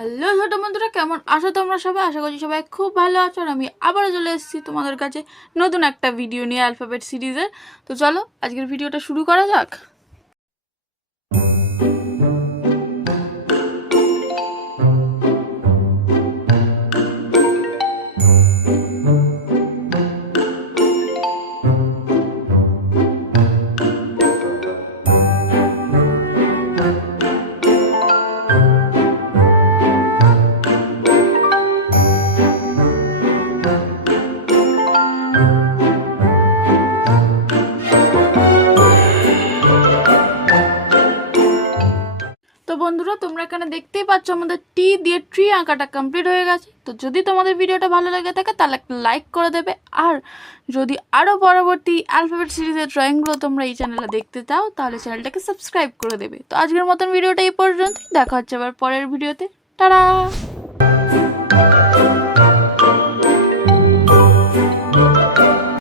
Hello ছোট বন্ধুরা, কেমন আছো তোমরা সবাই? আশা করছি সবাই খুব ভালো আছো। আর আমি আবারও চলে এসেছি তোমাদের কাছে নতুন একটা ভিডিও নিয়ে অ্যালফাবেট সিরিজের। তো চলো আজকের ভিডিওটা শুরু করা যাক। তো বন্ধুরা, তোমরা এখানে দেখতেই পাচ্ছ আমাদের টি দিয়ে ট্রি আঁকাটা কমপ্লিট হয়ে গেছে। তো যদি তোমাদের ভিডিওটা ভালো লেগে থাকে তাহলে একটা লাইক করে দেবে। আর যদি আরও পরবর্তী অ্যালফাবেট সিরিজের ড্রয়িংগুলো তোমরা এই চ্যানেলে দেখতে চাও তাহলে চ্যানেলটাকে সাবস্ক্রাইব করে দেবে। তো আজকের মতন ভিডিওটা এই পর্যন্তই, দেখা হচ্ছে আবার পরের ভিডিওতে। টাটা।